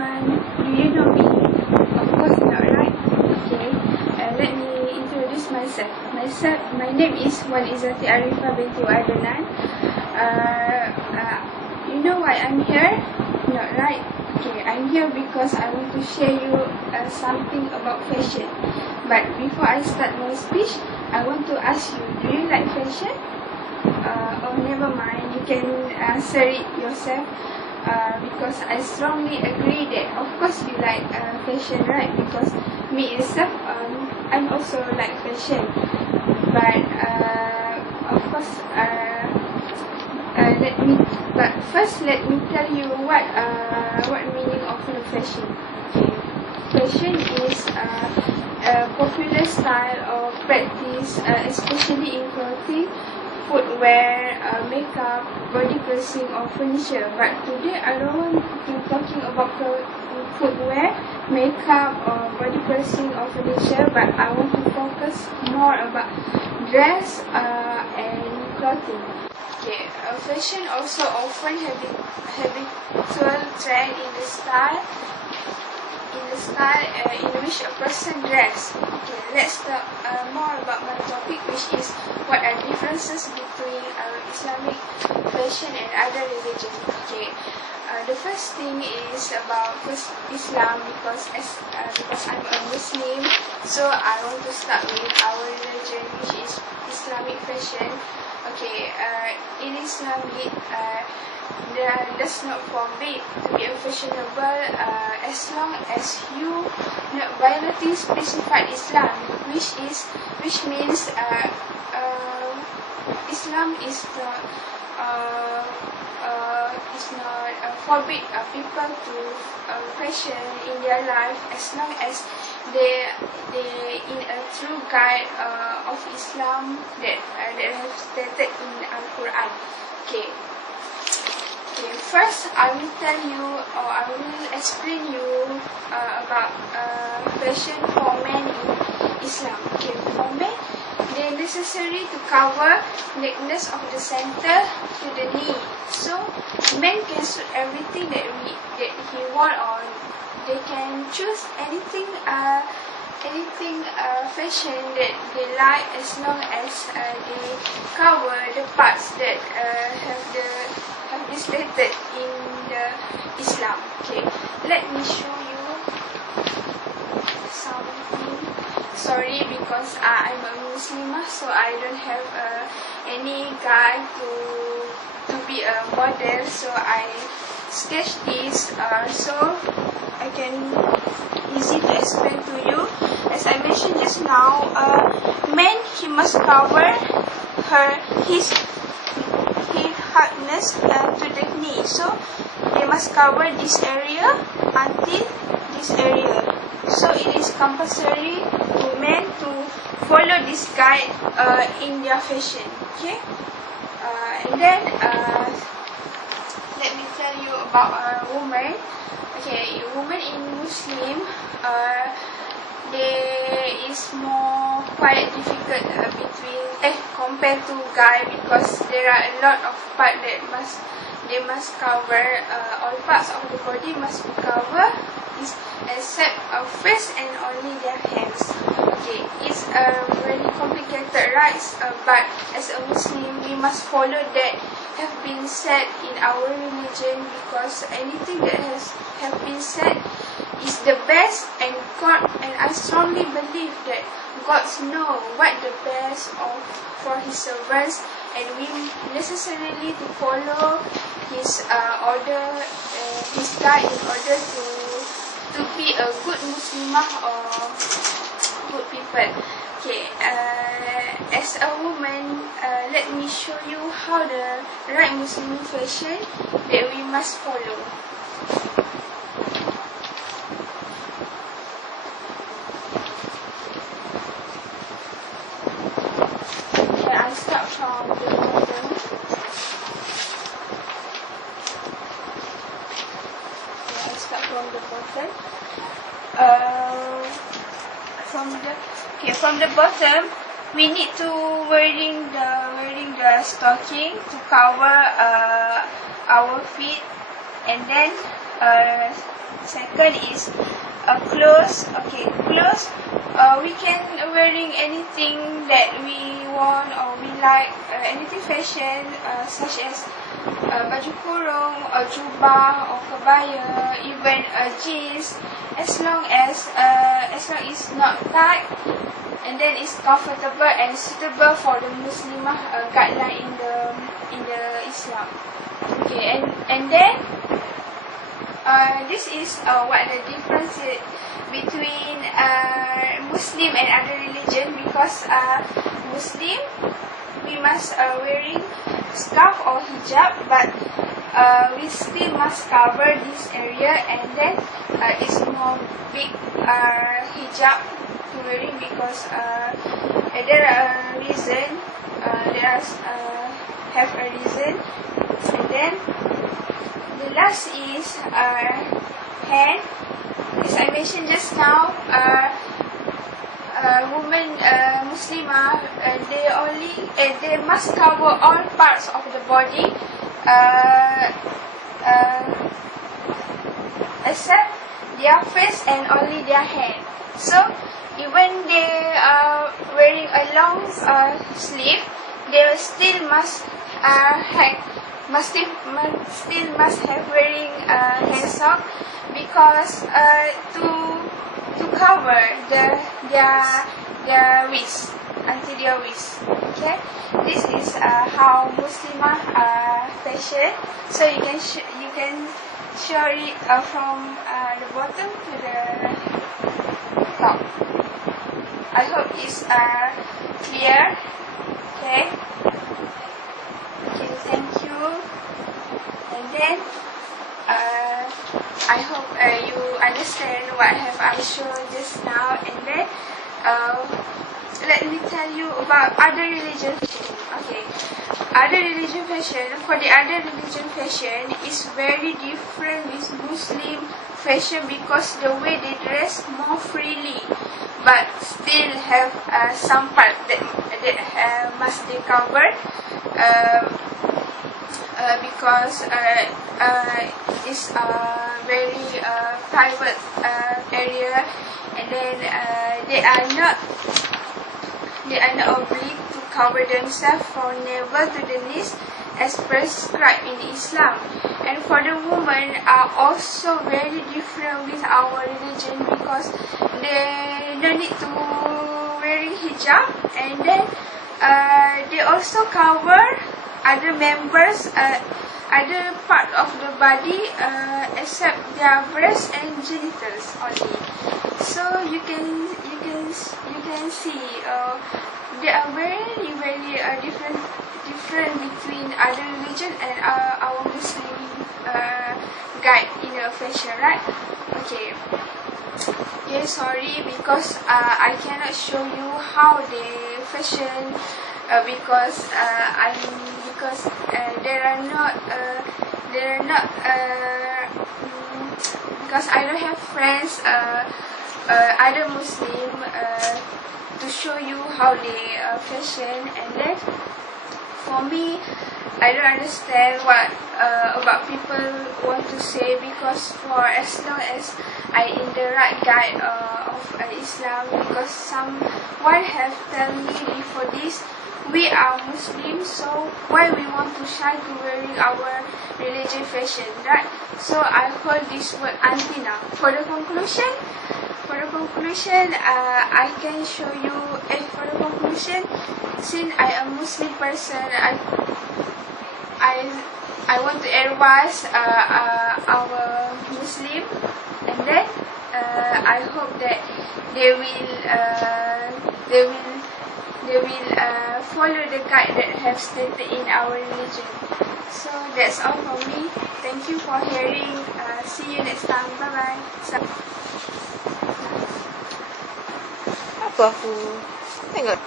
everyone. Do you know me? Of course not, right? Okay, let me introduce myself. My name is Wan Ezaty Arifa, binti Wan Adnan. You know why I'm here? Not right? Okay, I'm here because I want to share you something about fashion. But before I start my speech, I want to ask you, do you like fashion? Oh, never mind, you can answer it yourself. Because I strongly agree that of course you like fashion, right? Because me itself, I'm also like fashion. But of course, first let me tell you what meaning of the fashion. Okay, fashion is a popular style or practice, especially in clothing, footwear, makeup, body dressing or furniture. But today I don't want to talking about footwear, makeup or body dressing or furniture, but I want to focus more about dress and clothing. Okay, fashion also often habitual trend in the style in which a person dress. Okay, let's talk more about my topic, which is what are differences between Islamic fashion and other religions. Okay, the first thing is about Islam, because I'm a Muslim, so I want to start with our religion, which is Islamic fashion. Okay, in Islamic, there does not forbid to be fashionable as long as you not violating specified Islam, which means Islam is not forbid people to fashion in their life as long as they in a true guide of Islam that have stated in Al-Quran. Okay. First, I will tell you, or I will explain you about fashion for men in Islam. Okay, for men, they necessary to cover neckness of the center to the knee. So, men can suit everything that he want, or they can choose anything fashion that they like as long as they cover the parts that have been stated in the Islam. Okay, let me show you something. Sorry, because I'm a Muslimah, so I don't have any guide to be a model. So I sketch this so I can easy to explain to you. As I mentioned just now, man, he must cover his hardness to the knee. So they must cover this area until this area. So it is compulsory to men to follow this guide in their fashion. Okay, and then let me tell you about a woman. Okay, women in Muslim, there is more quite difficult compared to guy, because there are a lot of parts that they must cover. All parts of the body must be covered, except face and only their hands. Okay, it's very complicated, right? But as a Muslim, we must follow that have been said in our religion, because anything that have been said is the best, and God, and I strongly believe that God knows what the best for His servants, and we necessarily to follow His order, His guide, in order to be a good Muslimah or good people. Okay, as a woman, let me show you how the right Muslim fashion that we must follow. Okay, I start from the bottom. Okay, I start from the bottom. From the bottom, we need to wearing the stocking to cover our feet And then second is clothes. Okay, clothes. We can wearing anything that we want or we like, anything fashion, such as baju kurung or jubah or kebaya, even jeans, as long as it's not tight and then it's comfortable and suitable for the Muslimah guideline in the Islam. Okay, and then this is what the difference is between Muslim and other religion, because Muslim we must wearing scarf or hijab, but we still must cover this area, and then it's more big hijab to wearing, because there are reason, have a reason. And then the last is hand. As I mentioned just now, women Muslimah, they must cover all parts of the body, except their face and only their hand. So even they are wearing a long sleeve, they still must have wearing hand sock, because to cover their wrist, until their wrist. Okay, this is how Muslimah fashion. So you can show it from the bottom to the top. I hope it's clear. Okay. Okay, thank you. And then I hope you understand what have I shown just now. And then let me tell you about other religion fashion. Okay, other religion fashion. For the other religion fashion is very different with Muslim fashion, because the way they dress more freely, but still have some part that must be covered, because it's a very private area, and then they are not obliged to cover themselves from navel to the knees as prescribed in Islam. And for the women are also very different with our religion, because they don't need to wearing hijab, and then they also cover other members, other part of the body, except their breast and genitals only. So you can see they are very different between other religion and our Muslim guide in the fashion, right? Okay. Okay, sorry, because I cannot show you how they fashion, because there are not because I don't have friends other Muslim to show you how they fashion. And then for me, I don't understand what about people want to say, because for as long as I in the right guide of Islam, because someone have tell me before this, we are Muslims, so why we want to shy to wearing our religion fashion, right? So I hold this word until now. For the conclusion, I can show you. For the conclusion, since I am Muslim person, I want to advise our Muslim, and then I hope that they will follow the guide that have stated in our religion. So that's all for me. Thank you for hearing. See you next time. Bye bye. Apa aku tengok